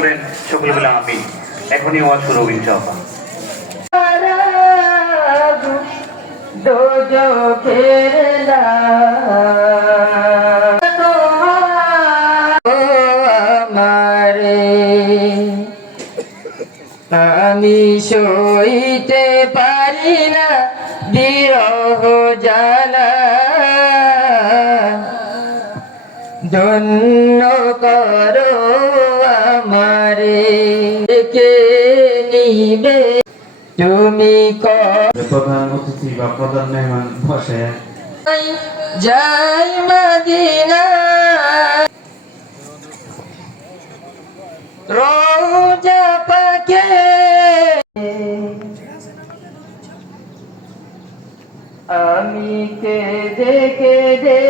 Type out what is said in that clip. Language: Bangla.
করেন সকলে বলে আমি। এখনই ওয়াজ শুরু হবে ইনশাআল্লাহ। আমি সইতে পারি না বিরহ জ্বালা, ধন্য করো আমারে, কে নিবে তুমি প্রধান অতিথি বা প্রধান মেহমান বসে যাই মদিনা রোজা পাকে, আমি কেঁদে কেঁদে